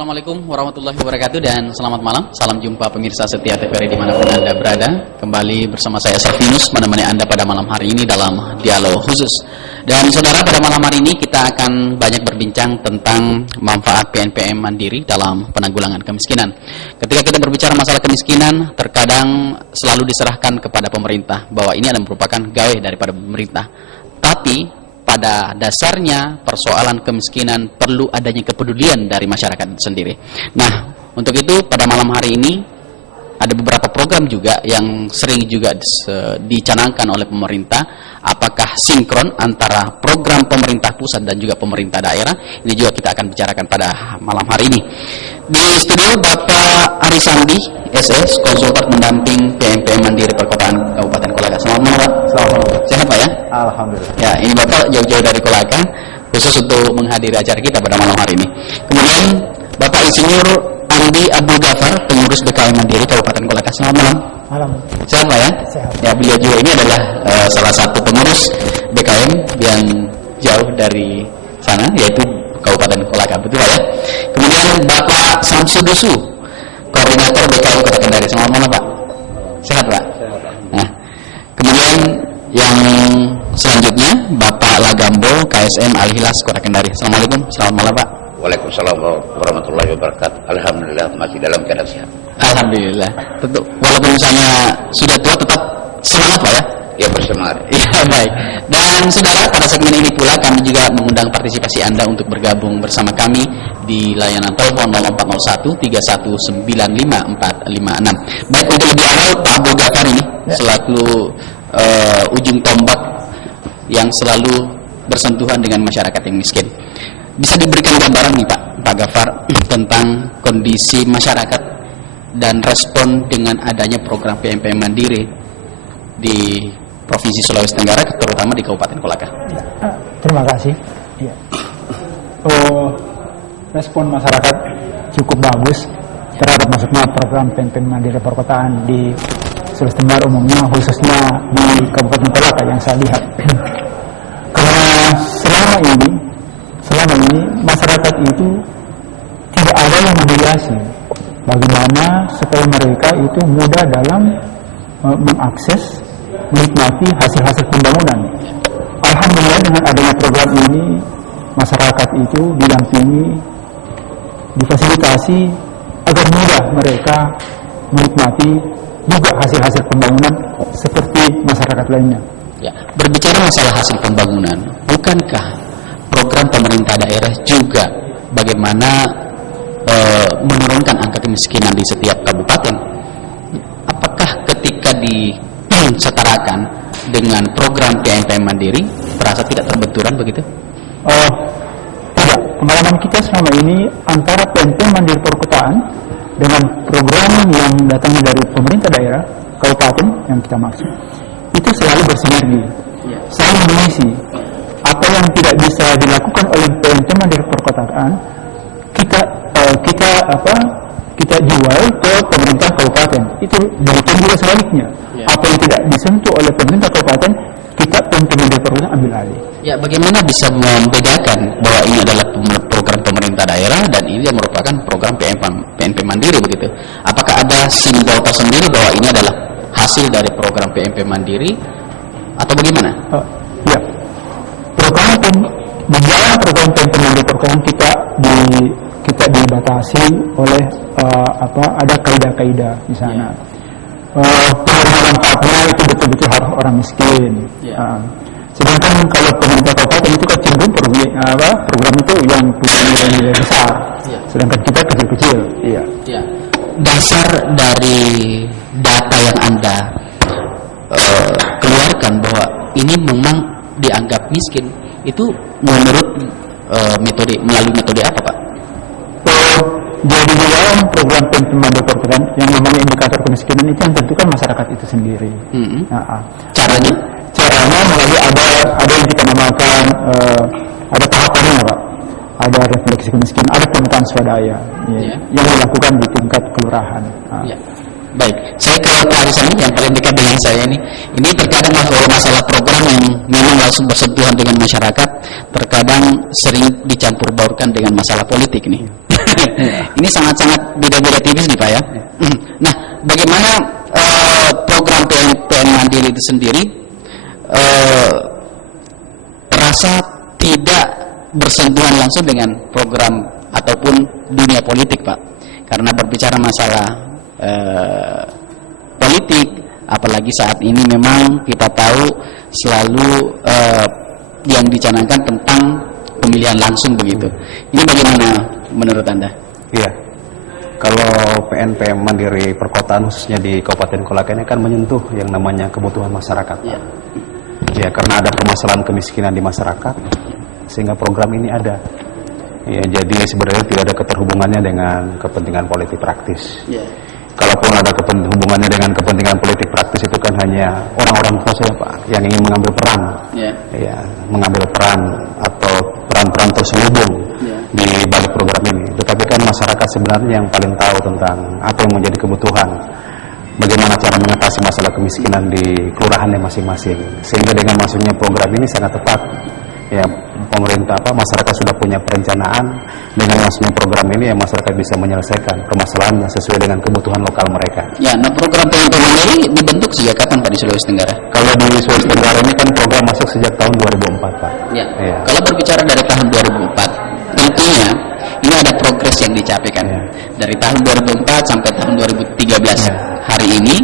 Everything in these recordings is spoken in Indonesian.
Assalamualaikum warahmatullahi wabarakatuh dan selamat malam. Salam jumpa pemirsa setia TVRI dimanapun Anda berada. Kembali bersama saya Safinus menemani Anda pada malam hari ini dalam dialog khusus. Dan saudara, pada malam hari ini kita akan banyak berbincang tentang manfaat PNPM Mandiri dalam penanggulangan kemiskinan. Ketika kita berbicara masalah kemiskinan, terkadang selalu diserahkan kepada pemerintah bahwa ini adalah merupakan gawe daripada pemerintah. Tapi pada dasarnya persoalan kemiskinan perlu adanya kepedulian dari masyarakat sendiri. Nah, untuk itu pada malam hari ini ada beberapa program juga yang sering juga dicanangkan oleh pemerintah. Apakah sinkron antara program pemerintah pusat dan juga pemerintah daerah? Ini juga kita akan bicarakan pada malam hari ini. Di studio Bapak Ari Sandi, SS, konsultan pendamping PNPM Mandiri Perkotaan Kabupaten Kolaka. Selamat malam, Pak. Selamat malam. Sehat, Pak ya? Alhamdulillah. Ya, ini Bapak jauh-jauh dari Kolaka khusus untuk menghadiri acara kita pada malam hari ini. Kemudian Bapak Insinyur Andi Abdul Ghafar, pengurus BKM Mandiri Kabupaten Kolaka. Selamat malam. Malam. Sehat, Pak ya? Sehat. Ya, beliau juga ini adalah salah satu pengurus BKM yang jauh dari sana, yaitu Kabupaten Kolaka. Betul, Pak ya? Kemudian Bapak Samsudusu, koordinator BKM Kota Kendari. Selamat malam, Pak. Sehat, Pak? Sehat. Nah, kemudian yang selanjutnya Bapak Lagambo, KSM Al-Hilas Kota Kendari. Assalamualaikum, selamat malam, Pak. Waalaikumsalam warahmatullahi wabarakatuh. Alhamdulillah masih dalam keadaan sehat. Alhamdulillah. Tentu, walaupun misalnya sudah tua tetap semangat, Pak ya? Ya, bersemangat. Ya, baik. Dan saudara, pada segmen ini pula kami juga mengundang partisipasi Anda untuk bergabung bersama kami di layanan telepon 0401 3195 456. Baik, untuk lebih awal Pak Abdul Ghafar ini selaku ujung tombak yang selalu bersentuhan dengan masyarakat yang miskin. Bisa diberikan gambaran nih Pak Ghafar tentang kondisi masyarakat dan respon dengan adanya program PNPM Mandiri di Provinsi Sulawesi Tenggara, terutama di Kabupaten Kolaka. Ya, terima kasih. Ya. Respon masyarakat cukup bagus terhadap masuknya program PNPM Mandiri Perkotaan di Sulawesi Tenggara umumnya, khususnya di Kabupaten Kolaka yang saya lihat. Karena selama ini masyarakat itu tidak ada yang membiayai bagaimana supaya mereka itu mudah dalam mengakses, menikmati hasil-hasil pembangunan. Alhamdulillah dengan adanya program ini masyarakat itu didampingi, difasilitasi agar mudah mereka menikmati juga hasil-hasil pembangunan seperti masyarakat lainnya. Ya, berbicara masalah hasil pembangunan, bukankah program pemerintah daerah juga bagaimana menurunkan angka kemiskinan di setiap kabupaten? Apakah ketika disetarakan dengan program PNPM Mandiri terasa tidak terbenturan begitu? Tidak. Pengalaman kita selama ini antara PNPM Mandiri Perkotaan dengan program yang datang dari pemerintah daerah kabupaten yang kita maksud itu selalu bersinergi, saling mengisi. Apa yang tidak bisa dilakukan oleh PNPM Mandiri Perkotaan kita jual ke pemerintah kabupaten. Itu demikian juga sebaliknya. Apa yang tidak disentuh oleh pemerintah kabupaten, kita PNPM Mandiri Perkotaan ambil alih. Ya, bagaimana bisa membedakan bahwa ini adalah program pemerintah daerah dan ini merupakan program PNPM Mandiri begitu? Apakah ada simbol tersendiri bahwa ini adalah hasil dari program PNPM Mandiri atau bagaimana? Ya, program PNPM Mandiri Perkotaan kita dibatasi oleh ada kaidah-kaidah di sana. Penerima manfaatnya itu betul-betul harus orang miskin. Sedangkan kalau pemerintah kabupaten itu kan cenderung program itu yang punya nilai besar, sedangkan kita kecil-kecil. Iya. Ya. Dasar dari data yang Anda keluarkan bahwa ini memang dianggap miskin, itu menurut melalui metode apa, Pak? Jadi di dalam program PNPM Mandiri Perkotaan yang namanya indikator kemiskinan itu yang tentukan masyarakat itu sendiri. Caranya melalui ada yang kita namakan ada tahapannya, Pak. Ada refleksi kemiskinan, ada pemetaan swadaya yang dilakukan di tingkat kelurahan. Baik, saya ke Pak Arisan yang paling dekat dengan saya ini terkadang masalah program yang memang langsung bersentuhan dengan masyarakat terkait terkadang sering dicampur baurkan dengan masalah politik nih. Ini sangat-sangat beda-beda tipis nih Pak ya. Nah, bagaimana program PNPN Mandiri itu sendiri terasa tidak bersentuhan langsung dengan program ataupun dunia politik Pak? Karena berbicara masalah politik, apalagi saat ini memang kita tahu selalu yang dicanangkan tentang pemilihan langsung begitu. Ini bagaimana menurut Anda? Iya, kalau PNP Mandiri perkotaan khususnya di Kabupaten Kolaka ini kan menyentuh yang namanya kebutuhan masyarakat. Ya. Ya, karena ada permasalahan kemiskinan di masyarakat, sehingga program ini ada. Ya, jadi sebenarnya tidak ada keterhubungannya dengan kepentingan politik praktis. Ya. Kalaupun ada hubungannya dengan kepentingan politik praktis, itu kan hanya orang-orang tua saja Pak yang ingin mengambil peran, ya, mengambil peran atau peran-peran terselubung di balik program ini. Tetapi kan masyarakat sebenarnya yang paling tahu tentang apa yang menjadi kebutuhan, bagaimana cara mengatasi masalah kemiskinan di kelurahannya masing-masing. Sehingga dengan masuknya program ini sangat tepat. Ya, pemerintah masyarakat sudah punya perencanaan, dengan masuknya program ini ya masyarakat bisa menyelesaikan permasalahannya sesuai dengan kebutuhan lokal mereka. Ya, nah program PNP Mandiri dibentuk sejak kapan Pak di Sulawesi Tenggara? Kalau di Sulawesi Tenggara ini kan program masuk sejak tahun 2004 Pak. Ya. Ya. Kalau berbicara dari tahun 2004, tentunya ini ada progres yang dicapai kan. Ya. Dari tahun 2004 sampai tahun 2013. Ya. Hari ini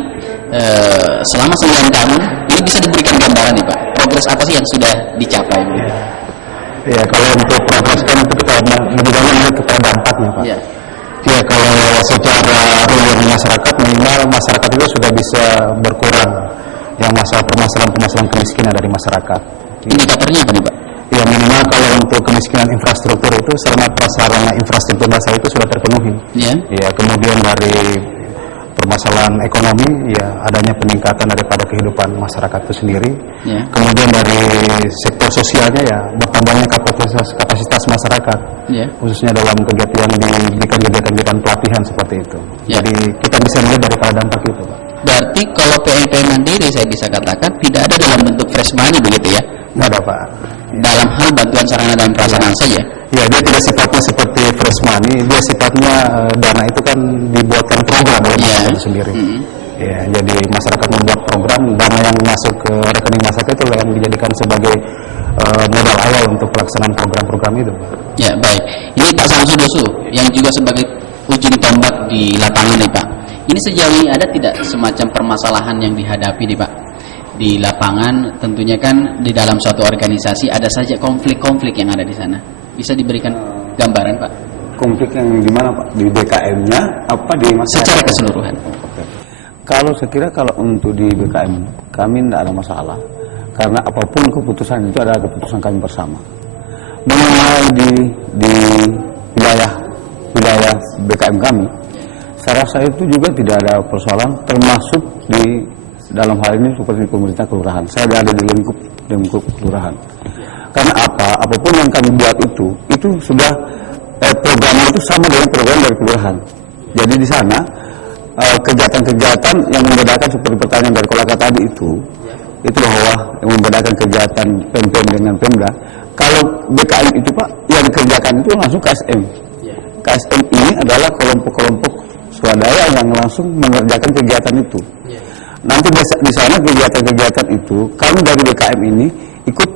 selama 9 tahun ini bisa diberikan gambaran nih Pak. Progres apa sih yang sudah dicapai? Ya, kalau untuk progres kan itu kita lebih banyak melihat kepada dampaknya Pak. Ya. Ya, kalau secara real masyarakat, minimal masyarakat itu sudah bisa berkurang yang permasalahan kemiskinan dari masyarakat. Indikatornya apa nih Pak? Ya, minimal kalau untuk kemiskinan infrastruktur itu sarana infrastruktur dasar itu sudah terpenuhi. Ya. Ya, kemudian dari permasalahan ekonomi, ya adanya peningkatan daripada kehidupan masyarakat itu sendiri. Ya. Kemudian dari sektor sosialnya ya bertambahnya kapasitas masyarakat, Ya. khususnya dalam kegiatan pelatihan seperti itu. Ya. Jadi kita bisa melihat daripada dampak itu, Pak. Berarti kalau PNP Mandiri saya bisa katakan tidak ada dalam bentuk fresh money begitu ya? Nggak ada, Pak. Dalam hal bantuan sarana dan prasarana saja. Ya, dia tidak sifatnya seperti fresh money, dia sifatnya dana itu kan dibuatkan program oleh masyarakat itu sendiri. Ya, jadi masyarakat membuat program, dana yang masuk ke rekening masyarakat itu yang dijadikan sebagai modal awal untuk pelaksanaan program-program itu. Ya, baik. Ini Pak Samsudosu yang juga sebagai ujung tombak di lapangan nih Pak. Ini sejauh ini ada tidak semacam permasalahan yang dihadapi nih Pak? Di lapangan tentunya kan di dalam suatu organisasi ada saja konflik-konflik yang ada di sana. Bisa diberikan gambaran Pak? Konflik yang di mana Pak? Di BKM-nya apa di masyarakat? Secara keseluruhan. Kalau saya kira kalau untuk di BKM kami tidak ada masalah. Karena apapun keputusan itu adalah keputusan kami bersama. Mengenai di wilayah BKM kami, saya rasa itu juga tidak ada persoalan, termasuk di dalam hal ini seperti pemerintah kelurahan. Saya ada di lingkup kelurahan. Karena apapun yang kami buat itu sudah programnya itu sama dengan program dari kelurahan. Jadi di sana kegiatan-kegiatan yang membedakan seperti pertanyaan dari Kolaka tadi itu bahwa yang membedakan kegiatan PEM dengan Pemda. Kalau BKM itu Pak, yang dikerjakan itu langsung KSM. KSM ini adalah kelompok-kelompok swadaya yang langsung mengerjakan kegiatan itu. Nanti di sana kegiatan-kegiatan itu kami dari BKM ini ikut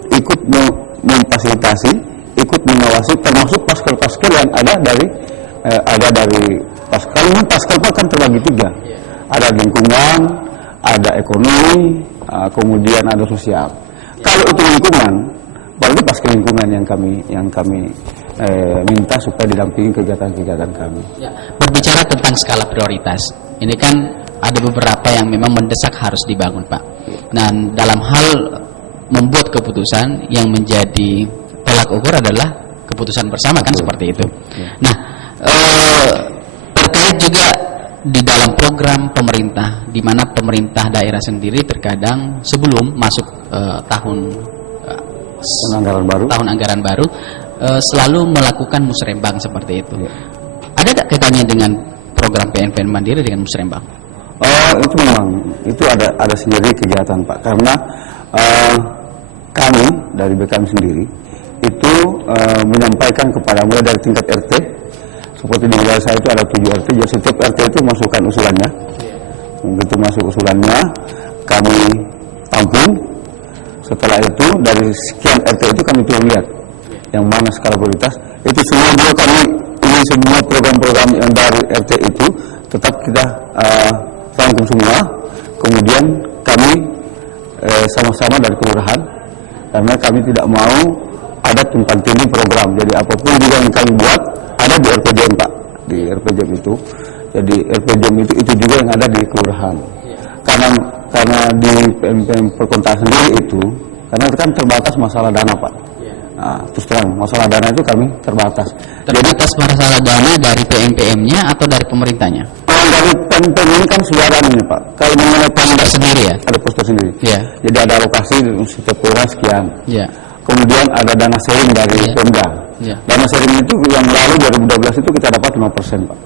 memfasilitasi, ikut mengawasi, termasuk paskel-paskel yang ada dari paskel kan terbagi 3. Ada lingkungan, ada ekonomi, kemudian ada sosial. Kalau itu lingkungan, berarti paskel lingkungan yang kami minta supaya didampingi kegiatan-kegiatan kami. Ya, berbicara tentang skala prioritas, ini kan ada beberapa yang memang mendesak harus dibangun Pak. Dan dalam hal membuat keputusan yang menjadi tolak ukur adalah keputusan bersama kan seperti itu. Nah, terkait juga di dalam program pemerintah, di mana pemerintah daerah sendiri terkadang sebelum masuk tahun anggaran baru selalu melakukan musrembang seperti itu. Ada tak kaitannya dengan program PNPN Mandiri dengan musrembang? Itu memang itu ada sendiri kegiatan Pak, karena kami dari BKM sendiri itu menyampaikan kepada mulai dari tingkat RT. Seperti di wilayah saya itu ada 7 RT, jadi setiap RT itu masukkan usulannya. Begitu masuk usulannya, kami tampung. Setelah itu dari sekian RT itu kami turun lihat yang mana skala prioritas. Itu semua juga kami ini semua program-program yang dari RT itu tetap kita rangkum semua. Kemudian kami sama-sama dari kelurahan, karena kami tidak mau ada tumpang tindih program. Jadi apapun juga yang kami buat ada di RPJM, Pak, di RPJM itu. Jadi RPJM itu juga yang ada di kelurahan. Karena di PMPM perkotaan sendiri itu, karena kan terbatas masalah dana, Pak. Nah, terus terang masalah dana itu kami terbatas. Terbatas masalah dana dari PMPM-nya atau dari pemerintahnya? Dari PMPM ini kan sudah ada ini, Pak. Kalau mengenai poster sendiri ya? Ada poster sendiri. Iya. Jadi ada alokasi setiap kelurahan sekian. Iya. Kemudian ada dana sharing dari Pemda. Iya. Dana sharing itu yang lalu 2012 itu kita dapat 5%, Pak.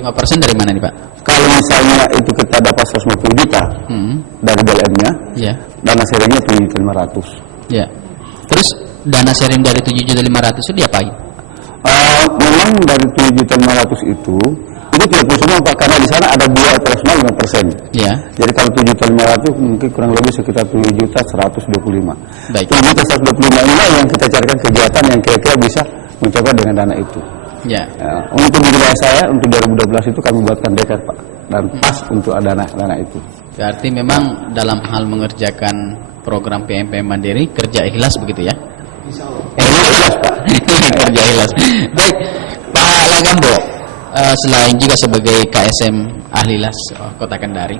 5% dari mana nih, Pak? Kalau misalnya itu kita dapat 150 juta dari BLM-nya, dana sharingnya 7.500.000. Iya. Terus dana sharing dari 7.500.000 itu diapain? Memang dari 7.500.000 itu tidak perlu semua, Pak, karena di sana ada 2 operasional 5%. Iya. Jadi kalau 7.500.000 mungkin kurang lebih sekitar 7.125.000. Baik. 7.125.000 inilah yang kita carikan kegiatan yang kira-kira bisa mencoba dengan dana itu. Ya. Untuk di wilayah saya untuk 2012 itu kami buatkan dekar, Pak, dan pas untuk dana itu. Berarti memang dalam hal mengerjakan program PMPM Mandiri kerja ikhlas begitu ya? Ikhlas, Pak. Kerja ikhlas. Baik, Pak Lagambo, selain juga sebagai KSM Ahli Las Kota Kendari.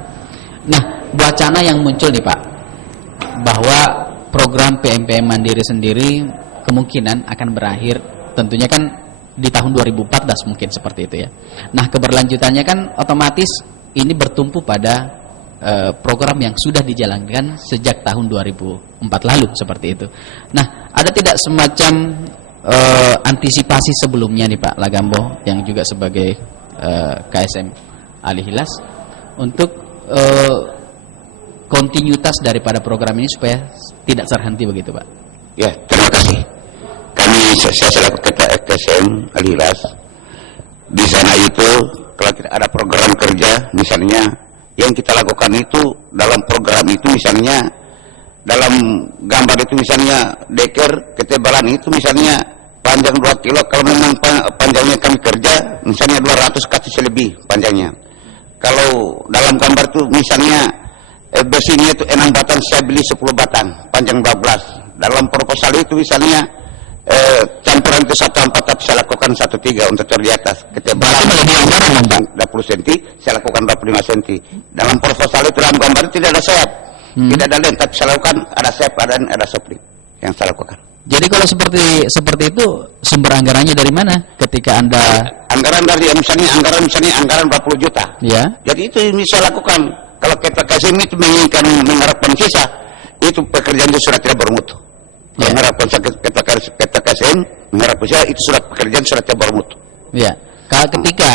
Nah, wacana yang muncul nih, Pak, bahwa program PMPM Mandiri sendiri kemungkinan akan berakhir tentunya kan di tahun 2014 mungkin seperti itu ya. Nah, keberlanjutannya kan otomatis ini bertumpu pada program yang sudah dijalankan sejak tahun 2004 lalu seperti itu. Nah, ada tidak semacam antisipasi sebelumnya nih Pak Lagambo yang juga sebagai KSM Ahli Hilas untuk kontinuitas daripada program ini supaya tidak terhenti begitu, Pak? Ya, terima kasih. Saya selaku ketua KSM Ahli Hilas, di sana itu kalau kita ada program kerja misalnya yang kita lakukan itu dalam program itu misalnya dalam gambar itu misalnya deker ketebalan itu misalnya panjang 2 kilo, kalau memang panjangnya kami kerja misalnya 200 kaki lebih panjangnya. Kalau dalam gambar itu misalnya besinya itu 6 batang, saya beli 10 batang panjang 12. Dalam proposal itu misalnya campuran itu 1/4 tapi saya lakukan 1/3 untuk di atas ketebalan 20 cm, saya lakukan 25 cm. Dalam proposal itu dalam gambar itu tidak ada sayap, tidak ada lem, tapi saya lakukan ada sayap, ada soplik yang saya lakukan. Jadi kalau seperti itu sumber anggarannya dari mana ketika Anda anggaran dari misalnya anggaran 20 juta. Ya. Jadi itu yang saya lakukan. Kalau kita kasih itu menginginkan mengharapkan sisa, itu pekerjaan itu sudah tidak bermutu. Ya. Mengharapkan kita KSM, mengharapkan sisa itu sudah pekerjaan sudah tidak bermutu. Ya. Kalau ketika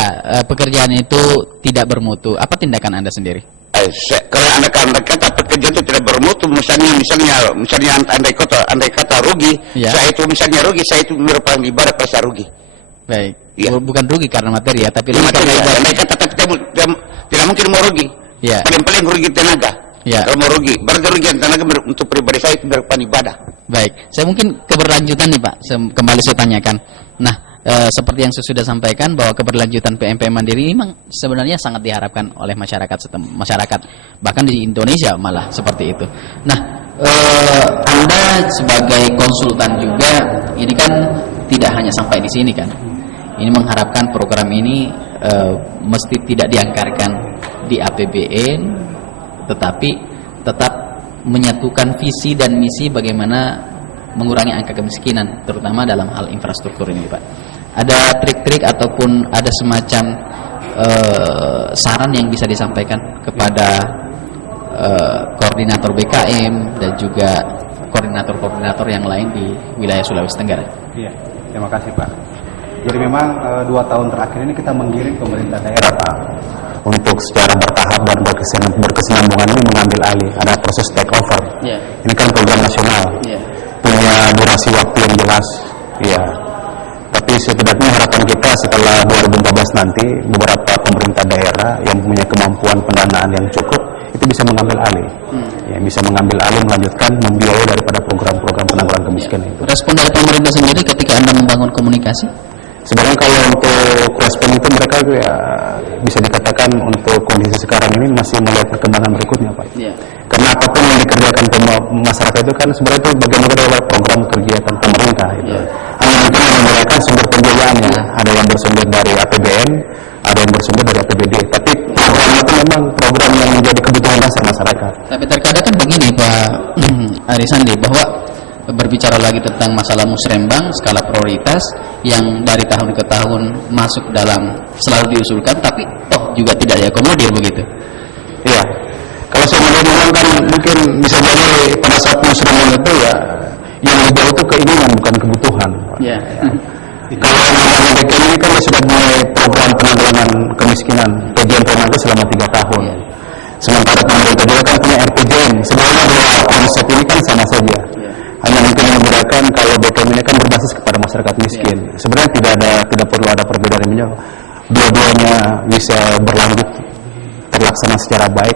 pekerjaan itu tidak bermutu, apa tindakan Anda sendiri? Kalau anda kata pekerjaan itu tidak bermutu, misalnya andai kata rugi, ya. Saya itu misalnya rugi, saya itu merupakan ibarat pada rugi. Baik. Ya. Bukan rugi karena materi ya, tapi materi. Andai kata tidak mungkin mau rugi. Ya. Paling rugi tenaga. Ya. Kalau mau rugi, berarti tenaga untuk pribadi saya itu merupakan ibadah. Baik. Saya mungkin keberlanjutan nih Pak, kembali saya tanyakan. Nah, seperti yang saya sudah sampaikan bahwa keberlanjutan PMPM Mandiri ini memang sebenarnya sangat diharapkan oleh masyarakat bahkan di Indonesia malah seperti itu. Nah, Anda sebagai konsultan juga ini kan tidak hanya sampai di sini kan. Ini mengharapkan program ini mesti tidak dianggarkan di APBN, tetapi tetap menyatukan visi dan misi bagaimana mengurangi angka kemiskinan, terutama dalam hal infrastruktur ini, Pak. Ada trik-trik ataupun ada semacam saran yang bisa disampaikan kepada koordinator BKM dan juga koordinator-koordinator yang lain di wilayah Sulawesi Tenggara? Iya, terima kasih Pak. Jadi memang 2 tahun terakhir ini kita menggiring pemerintah daerah Pak untuk secara bertahap dan berkesinambungan ini mengambil alih. Ada proses take over. Ini kan program nasional. Punya punya durasi waktu yang jelas, ya. Tapi setidaknya harapan kita setelah 2014 nanti beberapa pemerintah daerah yang punya kemampuan pendanaan yang cukup itu bisa mengambil alih, ya, bisa mengambil alih melanjutkan membiayai daripada program-program penanggulangan kemiskinan itu. Respon dari pemerintah sendiri ketika Anda membangun komunikasi? Sebenarnya kalau untuk respon itu mereka ya bisa dikatakan untuk kondisi sekarang ini masih melihat perkembangan berikutnya, Pak. Yeah. Karena apapun yang dikerjakan masyarakat itu kan sebenarnya itu bagian dari program kegiatan pemerintah itu. Yeah. Hanya mungkin yang membedakan sumber pembiayaannya, ada yang bersumber dari APBN, ada yang bersumber dari APBD. Tapi program itu memang program yang menjadi kebutuhan dasar masyarakat. Tapi terkadang kan begini Pak Arisandi, bahwa berbicara lagi tentang masalah musrembang skala prioritas yang dari tahun ke tahun masuk dalam selalu diusulkan, tapi toh juga tidak diakomodir begitu. Iya. Kalau saya melihat memang kan mungkin bisa jadi pada saat musrembang itu ya yang dibawa itu keinginan bukan kebutuhan. Ya. Kalau yang BKM ini kan sudah mulai program penanggulangan kemiskinan kajian tenaga selama 3 tahun. Ya. Sementara pemerintah juga kan punya RPJM. Sebenarnya dua konsep ini kan sama saja. Hanya mungkin yang membedakan kalau BKM ini kan berbasis kepada masyarakat miskin. Sebenarnya tidak perlu ada perbedaan ini. Dua-duanya bisa berlanjut terlaksana secara baik,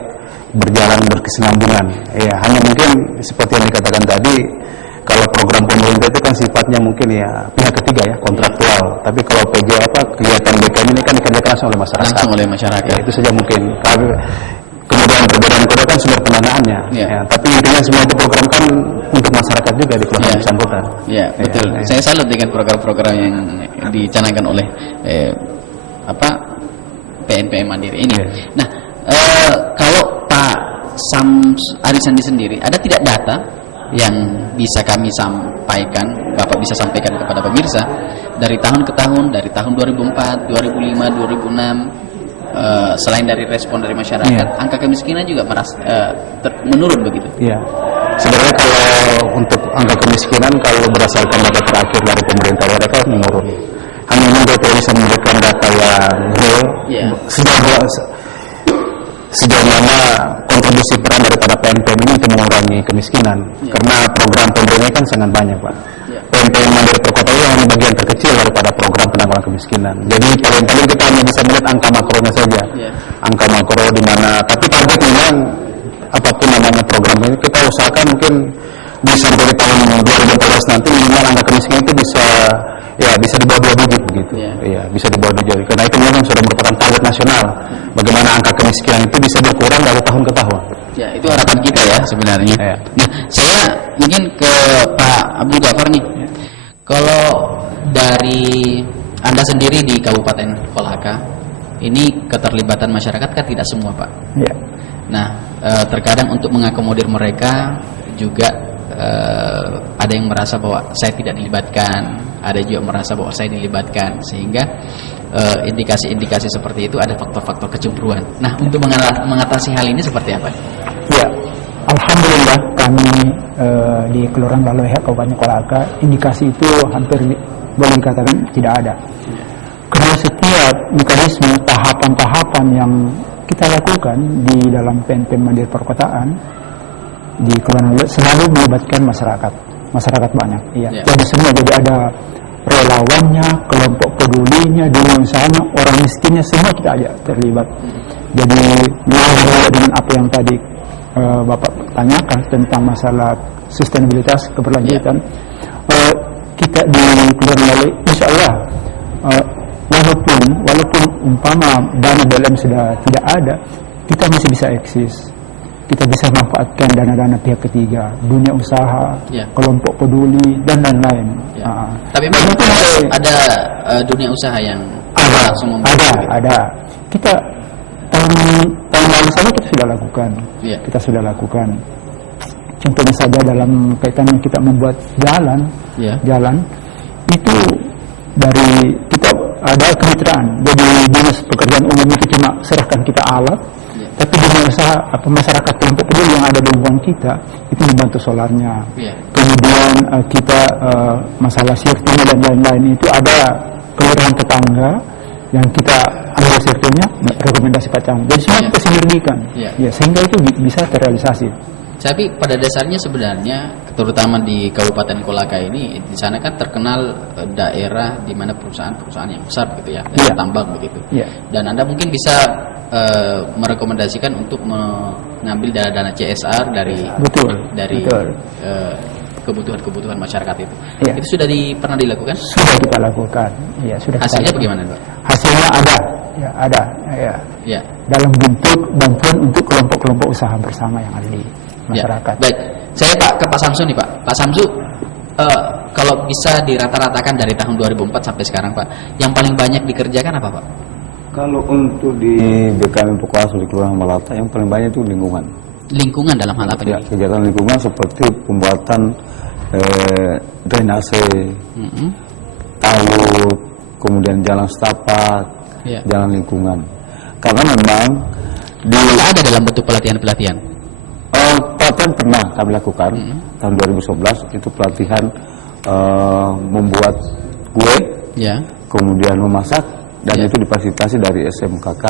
berjalan berkesinambungan. Ya, hanya mungkin seperti yang dikatakan tadi, kalau program pemerintah itu kan sifatnya mungkin ya pihak ketiga ya, kontraktual. Tapi kalau PJ kegiatan BKM ini kan dikerjakan langsung oleh masyarakat. Langsung oleh masyarakat. Ya, itu saja mungkin. Tapi kemudian perbedaan kedua kan sumber pendanaannya. Ya, tapi intinya semua itu program kan untuk masyarakat juga di kelurahan bersangkutan. Ya, betul. Saya salut dengan program-program yang dicanangkan oleh PNPM Mandiri ini. Nah, kalau Pak Arisandi sendiri, ada tidak data yang bisa kami sampaikan, Bapak bisa sampaikan kepada pemirsa dari tahun ke tahun, dari tahun 2004, 2005, 2006, selain dari respon dari masyarakat, angka kemiskinan juga menurun begitu? Iya. Sebenarnya kalau untuk angka kemiskinan, kalau berdasarkan data terakhir dari pemerintah daerah kan menurun. Hanya memang kita bisa memberikan data yang real sejauh mana kontribusi peran daripada PNPM ini untuk mengurangi kemiskinan. Karena program pemerintah kan sangat banyak, Pak. PNPM Mandiri Perkotaan itu hanya bagian terkecil daripada program penanggulangan kemiskinan. Jadi paling kita hanya bisa melihat angka makronya saja. Angka makro di mana, tapi target memang apapun namanya program ini kita usahakan mungkin bisa sampai di tahun 2014 nanti minimal angka kemiskinan itu bisa di bawah 2 digit begitu. Iya, bisa di bawah 2 digit. Karena itu memang sudah merupakan target nasional. Bagaimana angka kemiskinan itu bisa berkurang dari tahun ke tahun. Ya, itu harapan kita ya sebenarnya. Nah, saya mungkin ke Pak Abdul Ghaffar nih. Kalau dari Anda sendiri di Kabupaten Kolaka, ini keterlibatan masyarakat kan tidak semua, Pak. Ya. Nah, terkadang untuk mengakomodir mereka juga ada yang merasa bahwa saya tidak dilibatkan, ada juga merasa bahwa saya dilibatkan, sehingga indikasi-indikasi seperti itu ada faktor-faktor kecemburuan. Nah, untuk mengatasi hal ini seperti apa? Ya, alhamdulillah kami di Kelurahan Laloya Kabupaten Kolaka indikasi itu hampir boleh dikatakan tidak ada. Karena setiap mekanisme tahapan-tahapan yang kita lakukan di dalam PNPM Mandiri Perkotaan di Kelurahan Laloya selalu melibatkan masyarakat banyak. Iya. Jadi semua jadi ada relawannya, kelompok pedulinya, dunia usahanya, orang miskinnya, semua kita ajak terlibat. Jadi dengan apa yang tadi Bapak tanyakan tentang masalah sustainabilitas keberlanjutan, kita di Kelurahan Laloya insya Allah walaupun umpama dana BLM sudah tidak ada, kita masih bisa eksis. Kita bisa manfaatkan dana-dana pihak ketiga, dunia usaha, kelompok peduli, dan lain-lain. Tapi memang ada dunia usaha yang langsung ada. Kita tahun lalu saja kita sudah lakukan. Kita sudah lakukan. Contohnya saja dalam kaitan kita membuat jalan itu dari kita ada kemitraan. Jadi dinas pekerjaan umum itu cuma serahkan kita alat. Tapi dunia usaha masyarakat kelompok peduli yang ada di lingkungan kita itu membantu solarnya. Kemudian kita masalah sirkulnya dan lain-lain itu ada kelurahan tetangga yang kita ambil sirkulnya rekomendasi Pak Camat. Jadi semua kita sinergikan, sehingga itu bisa terrealisasi. Tapi pada dasarnya sebenarnya terutama di Kabupaten Kolaka ini, di sana kan terkenal daerah di mana perusahaan-perusahaan yang besar begitu ya, daerah tambang begitu. Dan Anda mungkin bisa merekomendasikan untuk mengambil dana-dana CSR dari kebutuhan masyarakat itu. Itu sudah pernah dilakukan? Sudah kita lakukan. Ya, sudah. Hasilnya bagaimana, Pak? Hasilnya ada. Ya, ada. Ya. Dalam bentuk bantuan untuk kelompok-kelompok usaha bersama yang ada di masyarakat. Baik. Saya ke Pak Samsu nih, Pak. Pak Samsu, kalau bisa dirata-ratakan dari tahun 2004 sampai sekarang, Pak, yang paling banyak dikerjakan apa, Pak? Kalau untuk di BKM Pokoaso di Kelurahan Malata yang paling banyak itu lingkungan. Lingkungan dalam hal apa ini? Kegiatan lingkungan seperti pembuatan drainase, talut, kemudian jalan setapak, jalan lingkungan. Karena memang ada dalam bentuk pelatihan-pelatihan. Pelatihan pernah kami lakukan tahun 2011 itu pelatihan membuat kue, kemudian memasak. Dan itu difasilitasi dari SMKK.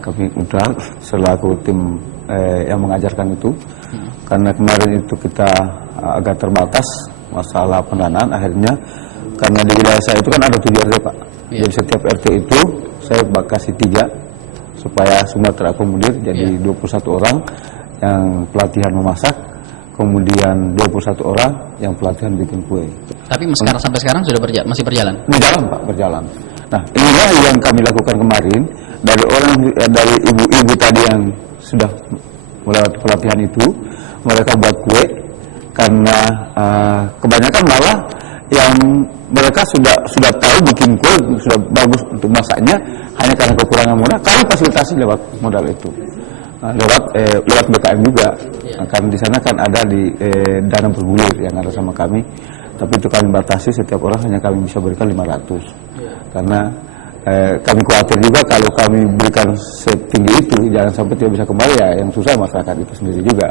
Kami udah selaku tim yang mengajarkan itu. Karena kemarin itu kita agak terbatas masalah pendanaan. Akhirnya karena di wilayah saya itu kan ada 7 RT, Pak. Jadi setiap RT itu saya kasih 3 supaya semua terakomodir. Jadi 21 orang yang pelatihan memasak, kemudian 21 orang yang pelatihan bikin kue. Tapi sampai sekarang sudah masih berjalan? Berjalan, Pak, berjalan. Nah, inilah yang kami lakukan kemarin dari ibu-ibu tadi yang sudah melewati pelatihan itu, mereka buat kue karena kebanyakan malah yang mereka sudah tahu bikin kue sudah bagus untuk masaknya, hanya karena kekurangan modal. Kami fasilitasi lewat modal itu. Lewat BKM juga. Karena di sana kan ada di dana bergulir yang ada sama kami. Tapi itu kami batasi, setiap orang hanya kami bisa berikan 500. Karena kami khawatir juga kalau kami berikan setinggi itu, jangan sampai tidak bisa kembali, ya yang susah masyarakat itu sendiri juga.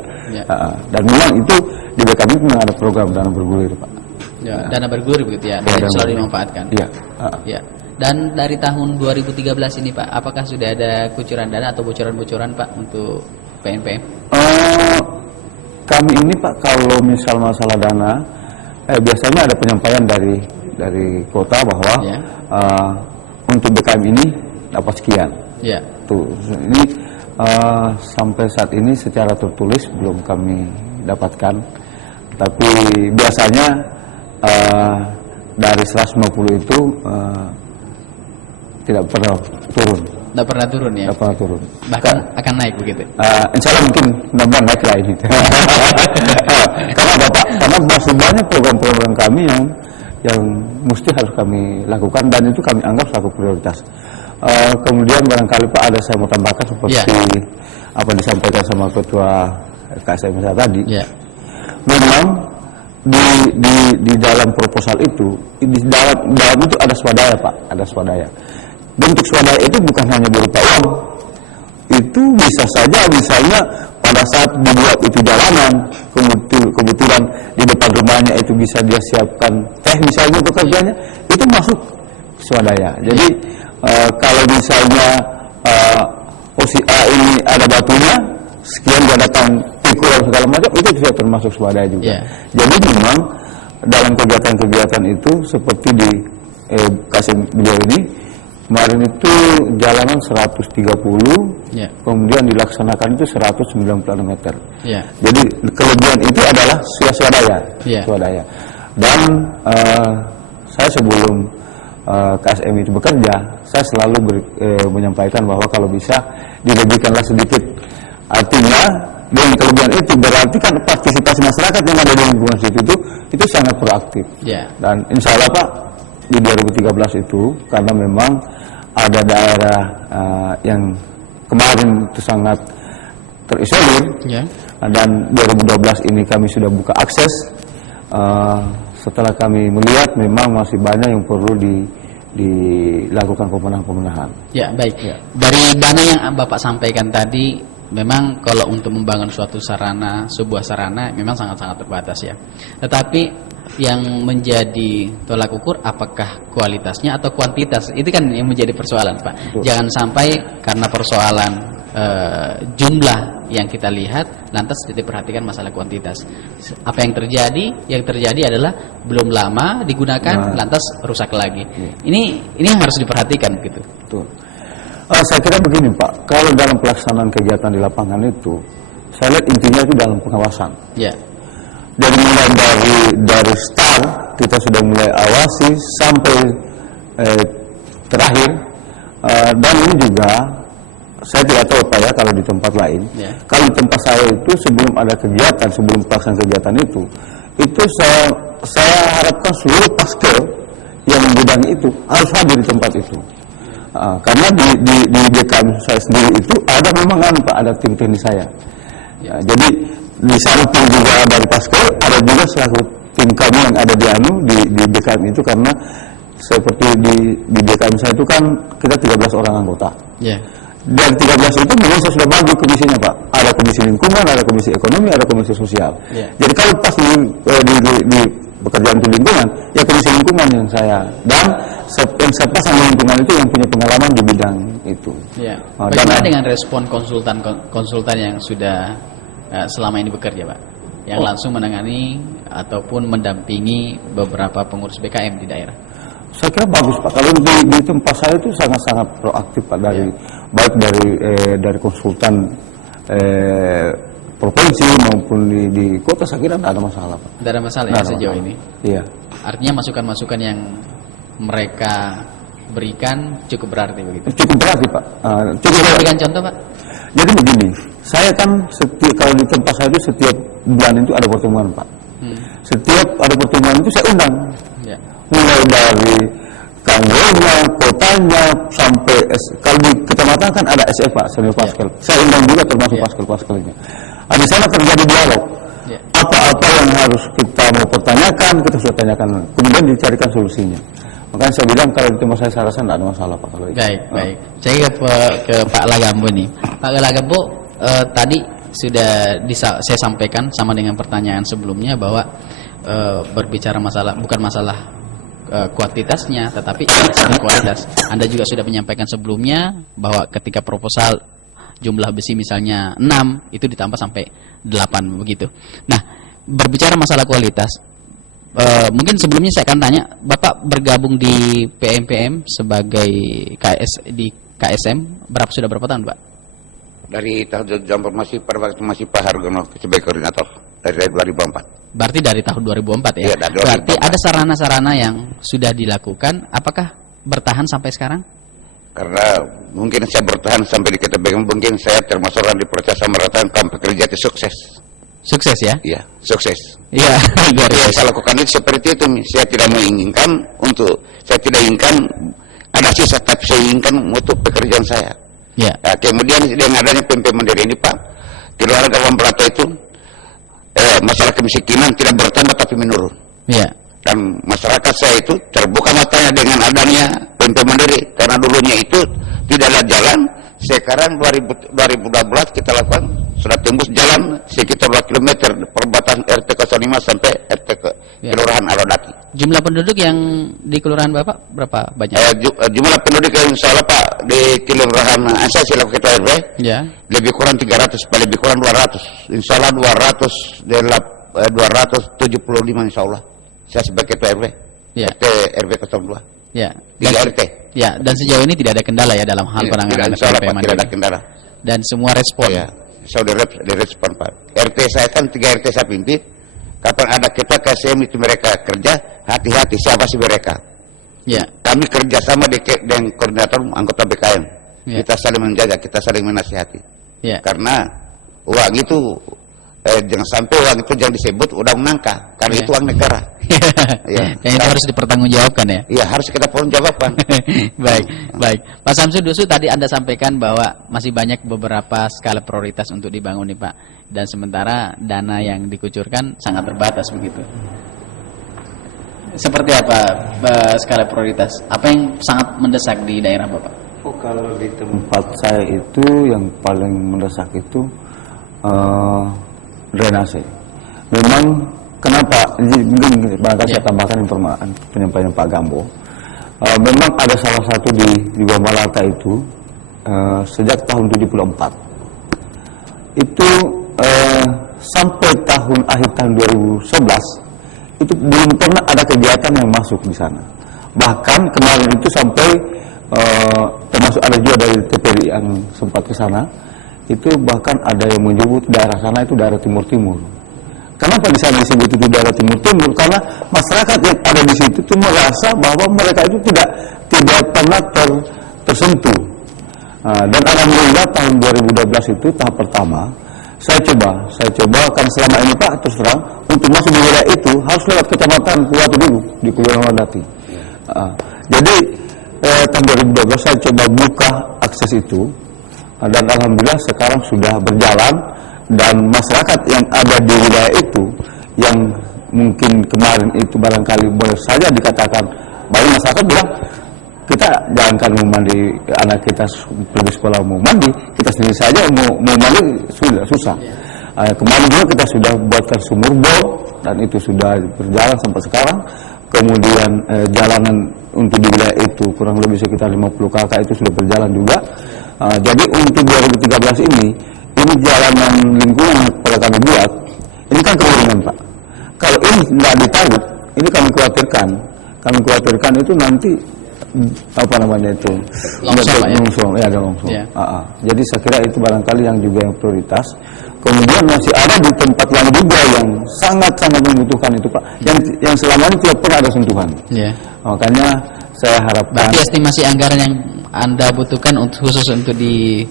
Dan memang itu di BKM itu memang ada program dana bergulir, Pak. Dana bergulir begitu ya, dan selalu dimanfaatkan. Dan dari tahun 2013 ini, Pak, apakah sudah ada kucuran dana atau bocoran-bocoran, Pak, untuk PNPM? Kami ini, Pak, kalau misal masalah dana, biasanya ada penyampaian dari kota bahwa untuk BKM ini dapat sekian. Tuh, ini sampai saat ini secara tertulis belum kami dapatkan. Tapi biasanya dari 150 itu tidak pernah turun. Tidak pernah turun ya? Tidak pernah turun. Bahkan akan naik begitu? Insya Allah mungkin mudah-mudahan naik lah ini. Karena Bapak, karena masih banyak program-program kami yang mesti harus kami lakukan dan itu kami anggap selaku prioritas. Kemudian barangkali Pak ada saya mau tambahkan seperti apa yang disampaikan sama Ketua KSM saya tadi. Memang di dalam proposal itu, di dalam itu ada swadaya, Pak, ada swadaya. Bentuk swadaya itu bukan hanya berupa uang, itu bisa saja misalnya pada saat dibuat itu jalanan, kebetulan di depan rumahnya itu bisa dia siapkan teh misalnya untuk kerjanya, itu masuk swadaya. Jadi kalau misalnya OCA ini ada batunya, sekian dia datang pikul dan segala macam, itu bisa termasuk swadaya juga. Jadi memang dalam kegiatan-kegiatan itu seperti di Kasim beliau ini, kemarin itu jalanan 130, kemudian dilaksanakan itu 196 meter. Jadi kelebihan itu adalah swadaya. Dan saya sebelum KSM itu bekerja, saya selalu menyampaikan bahwa kalau bisa dilebihkanlah sedikit. Artinya dengan kelebihan itu berarti kan partisipasi masyarakat yang ada di lingkungan situ itu sangat proaktif. Dan insya Allah, Pak, di 2013 itu karena memang ada daerah yang kemarin itu sangat terisolir, dan 2012 ini kami sudah buka akses. Setelah kami melihat memang masih banyak yang perlu dilakukan pemenahan. Baik. Dari dana yang Bapak sampaikan tadi, memang kalau untuk membangun suatu sebuah sarana memang sangat-sangat terbatas ya. Tetapi yang menjadi tolak ukur apakah kualitasnya atau kuantitas, itu kan yang menjadi persoalan, Pak. Jangan sampai karena persoalan jumlah yang kita lihat, lantas diperhatikan masalah kuantitas. Apa yang terjadi? Yang terjadi adalah belum lama digunakan, lantas rusak lagi. Ini yang harus diperhatikan gitu. Betul. Saya kira begini Pak, kalau dalam pelaksanaan kegiatan di lapangan itu, saya lihat intinya itu dalam pengawasan. Ya. Dari mulai dari start kita sudah mulai awasi sampai terakhir, dan ini juga saya tidak tahu Pak ya kalau di tempat lain. Kalau di tempat saya itu sebelum ada kegiatan, sebelum pelaksanaan kegiatan itu saya harapkan seluruh paskel yang membidangi itu harus hadir di tempat itu. Karena di BKM saya sendiri itu ada memang Pak, ada tim teknis saya. Jadi di sana pun juga dari paskel, ada juga selaku tim kami yang ada di BKM itu, karena seperti di BKM saya itu kan kita 13 orang anggota. Dan 13 itu memang saya sudah bagi komisinya Pak. Ada komisi lingkungan, ada komisi ekonomi, ada komisi sosial. Jadi kalau pas di pekerjaan itu lingkungan, ya komisi lingkungan yang saya, dan yang saya pasang lingkungan itu yang punya pengalaman di bidang itu. Bagaimana dengan respon konsultan yang sudah selama ini bekerja Pak, yang langsung menangani ataupun mendampingi beberapa pengurus BKM di daerah? Saya kira bagus Pak. Kalau di tempat saya itu sangat-sangat proaktif Pak, baik dari konsultan provinsi maupun di kota, saya kira tidak ada masalah Pak. Tidak ada masalah ya sejauh ini. Iya. Artinya masukan-masukan yang mereka berikan cukup berarti begitu. Cukup berarti Pak. Cukup berikan contoh Pak. Jadi begini, saya kan kalau di tempat saya itu setiap bulan itu ada pertemuan Pak. Setiap ada pertemuan itu saya undang. Mulai dari kantornya, kotanya, sampai kalau di kecamatan kan ada SF Pak, senior paskel. Saya undang juga termasuk paskel-paskelnya. Di sana terjadi dialog. Apa-apa yang harus kita mau pertanyakan, kita sudah tanyakan. Kemudian dicarikan solusinya. Makanya saya bilang kalau di tempat saya rasa tidak ada masalah Pak kalau itu. Baik. Saya ke Pak Lagambo nih. Pak Lagambo, tadi sudah saya sampaikan sama dengan pertanyaan sebelumnya bahwa berbicara bukan masalah kuantitasnya, tetapi kualitas. Anda juga sudah menyampaikan sebelumnya bahwa ketika proposal jumlah besi misalnya 6 itu ditambah sampai 8 begitu. Nah, berbicara masalah kualitas, mungkin sebelumnya saya akan tanya, Bapak bergabung di PMPM sebagai KSM sudah berapa tahun Pak? Dari tahun pada waktu masih Pak Hargono sebagai koordinator dari 2004. Berarti dari tahun 2004 ya? Iya, berarti ada sarana-sarana yang sudah dilakukan, apakah bertahan sampai sekarang? Karena mungkin saya bertahan sampai di KTBM, mungkin saya termasuk orang di proses meratakan pekerja itu sukses. Sukses ya? Iya, sukses. Iya, saya lakukan itu seperti itu. Saya tidak menginginkan saya tidak inginkan ada sisa, tapi saya inginkan untuk pekerjaan saya. Nah, kemudian dengan adanya PMP Mandiri ini Pak, keluarga Wamplato itu masalah kemiskinan tidak bertambah tapi menurun. Dan masyarakat saya itu terbuka matanya dengan adanya PMP Mandiri, karena dulunya itu tidak ada jalan. Sekarang 2012 kita lakukan sudah tembus jalan sekitar 2 km perbatasan RT 05 sampai RT Kelurahan Alodaki. Jumlah penduduk yang di kelurahan Bapak berapa banyak? Jumlah penduduk yang insya Allah Pak di Kelurahan saya selaku ketua RW lebih kurang 300, lebih kurang 200. Insya Allah 275 insya Allah. Saya sebagai ketua RW. RW 02. RT. Dan sejauh ini tidak ada kendala ya dalam hal penanganan PMP Mandiri. Tidak ada kendala. Dan semua respon. Saya sudah direspon Pak. RT saya kan 3 RT saya pimpin. Kapan ada kita KSM itu mereka kerja, hati-hati siapa sih mereka. Kami kerjasama dengan koordinator anggota BKM. Kita saling menjaga, kita saling menasihati. Karena uang itu jangan sampai uang itu jangan disebut uang nangka, karena itu uang negara. Yang itu harus dipertanggungjawabkan ya. Iya, harus kita pertanggungjawabkan. Baik. Pak Samsud Dusu, tadi Anda sampaikan bahwa masih banyak beberapa skala prioritas untuk dibangun nih Pak, dan sementara dana yang dikucurkan sangat terbatas begitu. Seperti apa skala prioritas? Apa yang sangat mendesak di daerah Bapak? Kalau di tempat saya itu yang paling mendesak itu drainase. Memang kenapa? Mungkin barangkali saya tambahkan penyampaian Pak Gambo. Memang ada salah satu di Wambalata itu sejak tahun 74. itu sampai akhir tahun 2011 itu belum pernah ada kegiatan yang masuk di sana. Bahkan kemarin itu sampai termasuk ada juga dari TPRI yang sempat ke sana, itu bahkan ada yang menyebut daerah sana itu daerah Timur-Timur. Kenapa di sana disebut itu daerah Timur-Timur? Karena masyarakat yang ada di situ itu merasa bahwa mereka itu tidak pernah tersentuh. Dan alhamdulillah tahun 2012 itu tahap pertama saya coba kan selama ini Pak terus terang untuk masuk di wilayah itu harus lewat kecamatan Kuwatu dulu di Kelurahan Wadati. Jadi tahun 2012 saya coba buka akses itu, dan alhamdulillah sekarang sudah berjalan, dan masyarakat yang ada di wilayah itu yang mungkin kemarin itu barangkali boleh saja dikatakan banyak masyarakat bilang kita jangankan mau mandi anak kita pergi sekolah mau mandi, kita sendiri saja mau mandi sudah susah. Kemarin juga kita sudah buatkan sumur bor dan itu sudah berjalan sampai sekarang. Kemudian jalanan untuk di wilayah itu kurang lebih sekitar 50 KK itu sudah berjalan juga. Jadi untuk 2013 ini jalanan lingkungan yang pada kami buat ini kan keuangan Pak. Kalau ini tidak ditarik, ini kami khawatirkan itu nanti apa namanya itu longsor, ya ada longsor. Yeah. Jadi saya kira itu barangkali yang juga yang prioritas. Kemudian masih ada di tempat yang juga yang sangat-sangat membutuhkan itu Pak, yang selama ini tidak pernah ada sentuhan. Yeah. Makanya saya harapkan. Berarti estimasi anggaran yang Anda butuhkan khusus untuk di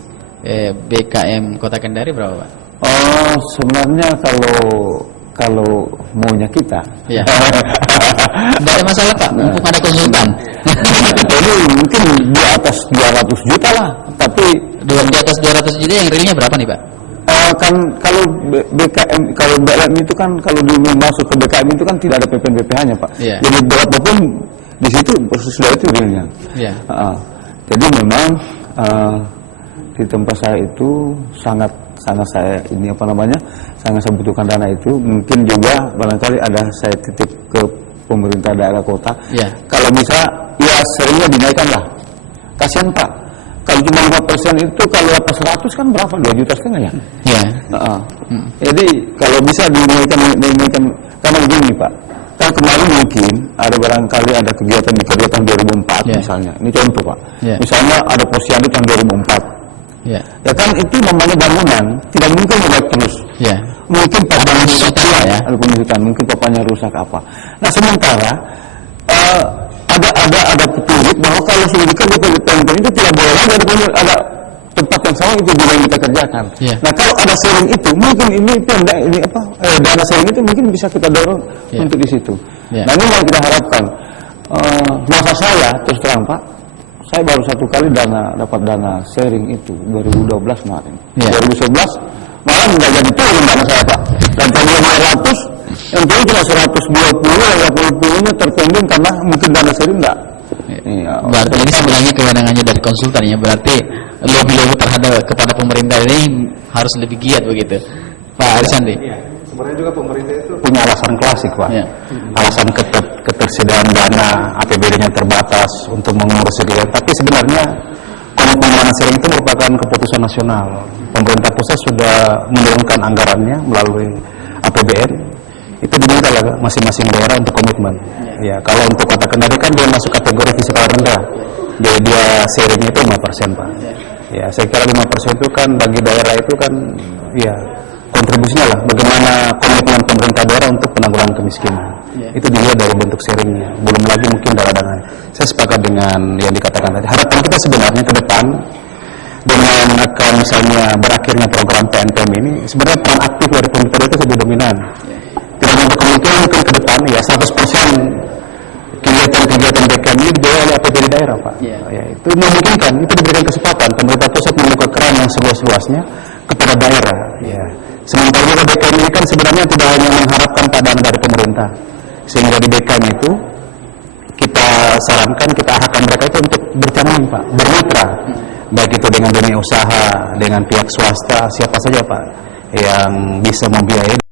BKM Kota Kendari berapa Pak? Sebenarnya kalau maunya kita, ya. Tidak ada masalah Pak, mumpung ada konsultan. Jadi mungkin di atas 200 juta lah, tapi di atas 200 juta yang realnya berapa nih Pak? Kan kalau BKM itu kan kalau masuk ke BKM itu kan tidak ada PPNBPH-nya Pak. Yeah. Jadi berapapun di situ sudah itu realnya. Yeah. Jadi memang di tempat saya itu sangat saya ini sangat saya butuhkan dana itu. Mungkin juga barangkali ada saya titip ke pemerintah daerah kota. Yeah. Kalau bisa ya seringnya dinaikkan lah. Kasihan Pak. Kalau cuma 5% itu kalau atas 100 kan berapa? 2,5 juta ya? Iya. Jadi kalau bisa dinaikkan karena begini Pak. Kan kemarin mungkin ada barangkali ada kegiatan di kegiatan 2004 misalnya. Ini contoh Pak. Misalnya ada posyandu tahun 2004. Ya kan itu namanya bangunan, tidak mungkin baik terus. Mungkin papanya rusak ya, ada pemasukan, mungkin papanya rusak apa. Nah sementara ada petunjuk bahwa kalau sudah dikerja PPN itu tidak boleh ada tempat yang sama itu juga yang kita kerjakan. Nah kalau ada sharing itu mungkin dana sharing itu mungkin bisa kita dorong untuk di situ. Nah ini yang kita harapkan. Masa saya terus terang Pak, saya baru satu kali dapat dana sharing itu 2012 kemarin. 2011 malah nggak jadi turun dana saya Pak. Dan tahun 200 yang turun cuma 120 nya terpending karena mungkin dana sharing enggak. Berarti ini sebenarnya kewenangannya dari konsultan ya. Berarti lobby terhadap kepada pemerintah ini harus lebih giat begitu, Pak Arisandi. Sebenarnya juga pemerintah itu punya alasan klasik Pak. Alasan ketersediaan dana APBD-nya terbatas untuk mengurus itu. Tapi sebenarnya komitmen dana sharing itu merupakan keputusan nasional. Pemerintah pusat sudah menurunkan anggarannya melalui APBN. Itu diminta lah masing-masing daerah untuk komitmen. Ya, kalau untuk Kota Kendari kan dia masuk kategori fiskal rendah. Dia sharingnya itu 5% Pak. Ya, saya kira 5% itu kan bagi daerah itu kan ya kontribusinya lah bagaimana komitmen pemerintah daerah untuk penanggulangan kemiskinan. Itu dilihat dari bentuk sharingnya. Belum lagi mungkin dana-dana. Saya sepakat dengan yang dikatakan tadi. Harapan kita sebenarnya ke depan dengan akan misalnya berakhirnya program PNPM ini sebenarnya peran aktif dari pemerintah itu lebih dominan. Tidak ada kemungkinan mungkin ke depan ya 100% kegiatan BKM ini dibiayai oleh APBD daerah Pak. Ya, itu memungkinkan, itu diberikan kesempatan pemerintah pusat membuka keran yang seluas-luasnya kepada daerah. Ya. Sementara juga BKM ini kan sebenarnya tidak hanya mengharapkan keadaan dari pemerintah, sehingga di BKM itu kita sarankan, kita arahkan mereka itu untuk bercanang Pak, bermitra, baik itu dengan dunia usaha, dengan pihak swasta, siapa saja Pak yang bisa membiayai